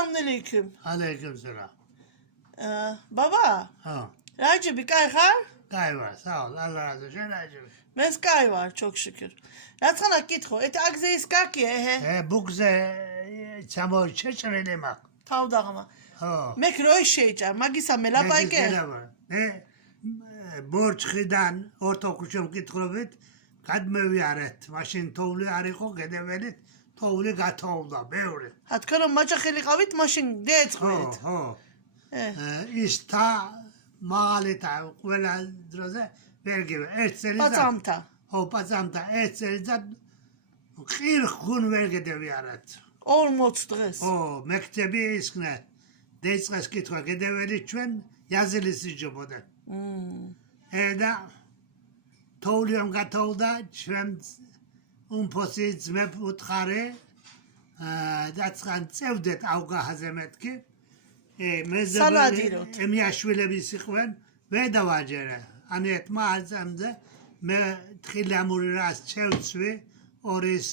Selamünaleyküm. Aleykümselam. Baba, Ha. Recep kayhar? Gay var. Sağ ol. Allah razı olsun. Recep. Mes kay var çok şükür. Ratsana githo. Et agzeis kaki he. Bu güzel çamur çeşirelemek. Tavdağıma. Ha. Mekroy şeyca. Magisa melapayke. Ne? Borç xidan ortaokuşum gitxrovit. Kadme viaret. Maşin tovli ariko gedevelit. Tovli gatovda. Beuri. Hatkanım maça xeli qavit maşin deet Ha. qvet. Ha. Eh. İsta mağalita. Kvela droze. Vergi. Ertseliza. Pacamta. Ho pacamta. Ertseliza. Qir xun vergi de viaret. Olmoç dres. O mektebi iskne. Deitsqas kitqa gedeveli ჩვენ yazılı sijoboda. Eda თოვლიამ გათოვდა ჩვენ უმფოსი ძმებ უთხარე დაწყან წევდეთ ავგაჰაზე მეთქი სანადიროთ. ემიაშვილების იყვენ ვედავაჯერე ანეთმა აზამზე მე თხილამური რას ჩევცვი ორის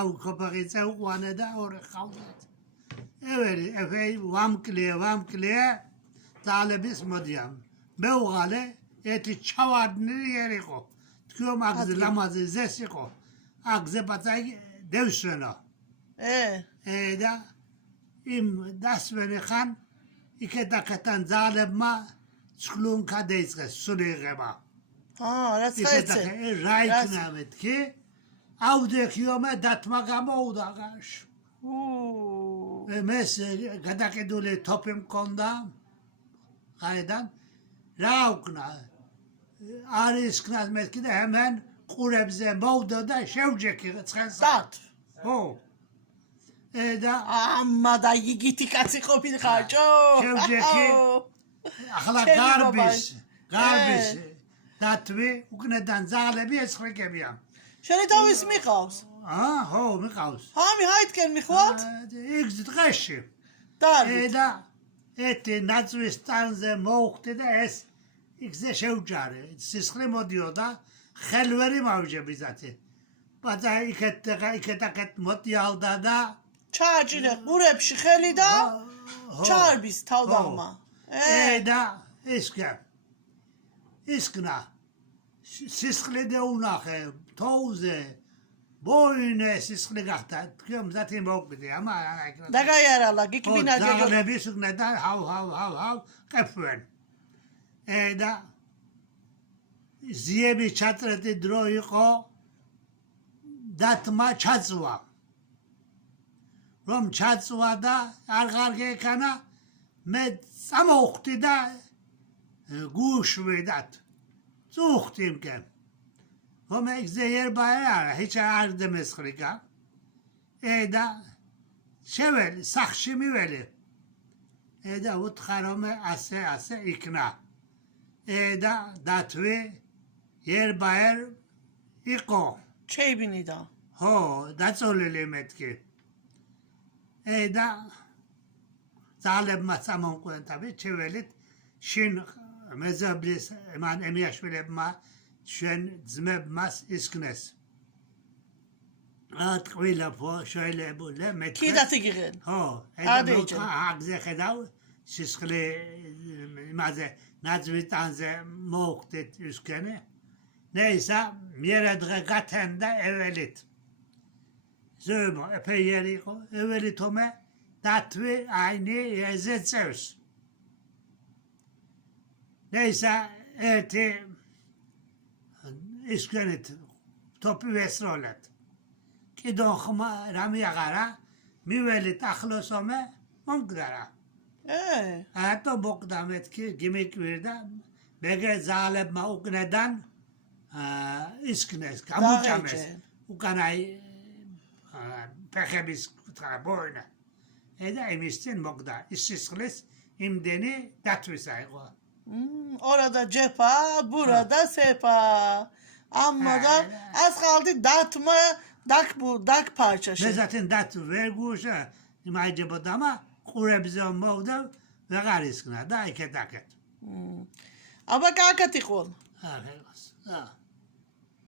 ავქოპაღიცა უყვანე და ორი ხავდათ ევერი ვამკლია ძალების მოდიამ მეუღალე ეთი ჩავარდნილი ერიყო თქო მაგზე ლამაზი ზეს იყო აგზე ბაცაი დევსვენო და იმ დასვენი ხან იქედაკეთან ძალებმა ცხლუნკა დაიწყეს სულიღება რაც ხაიცე რაიქნა მეთქი ავდექიომე დათმა გამოუდა გაშ მეს გადაკიდული თოფი მქონდა აიდან რა უკნა არის ქნას მეთქი და ამან ყურებზე მოვდა და შევჯექი ცხენს დათ ხო და ამა და იგითი კაცი ყოფილიყარ ჭო შევჯექი ახლა გარბის დათვი უკნედან ძალები ეცხრიკებიან შენი თავის მიყავს ხო მიყავს ამი ჰაითკენ მიხვალთ იქ დღეში და ეთი ნაცვის სტანზე მოუხდი და ეს იქზე შევჯარე სისხლი მოდიოდა ხელვერი მავჯები ზათი ბაცა იქეთ მოდიალდა და ჩააჭირე ყურებში ხელი და ჩარბის თავდაღმა და ისკნა სისხლი და უნახე თოუზე ბოინე სისხლი გახდა თქო მზათი მოვკვდი ამა დაგაიარალა გიკბინა ჯოგო დაგლების უკნა და ჰავ ყეფვენ და ზიები ჩატრეთი დრო იყო დათმა ჩაწვა რომ ჩაწვა და აღარ გეკანა მე წამოვხდი და გუშვიდათ წუხდი მგენ რომ ეგზე ერბაერა ჰიჩ არ დემესხრიკა და შეველი სახში მიველი და უთხარომ ასე იქნა და დათვი ერბაერ იყო ჩეიბინიდა ხო დაწოლილი მეთქი და ძალებმა წამონყვენ თავი ჩეველით შინ მეზაბლის მან ემიაშვილებმა ჩვენ ძმებმას ისკნეს ატყვილა ფო შეიძლება მე კიდათ იგიღენ ხო აგზე ხედავ სისხლი იმაზე ნაძვიტანზე მოხდეთ ისკენე ნეისა მიერადღე გათენდა ეველით ზემო ეფეიერი იყო ეველითომე დათვი აინი ეზეცევს ნეისა ერთი ისკენეთ თოპი ვესროლეთ კიდო ხმა რამე აღარა მიველით ახლოსომე მომგდარა ატო ბოგდა მეთქი გიმიკვირდა მეგე ზალებმა უკნედან ისკნეს გამოჭამეს უკანაი ფეხების ტრაბოინა და იმისწინ მოგდა ის სისხლის იმდენი დათვისა იყო ორადა ჯეფა ბურადა სეფა ამოდა ასხალდი დათმა დაკფარჩაში მეზათენ დათ ვერგუშა იმაჯებოდა მა ყურებზე მოვდა ვეღარ ისკნა და იქეთ აკეთ აბა კაკათი ყოლ აა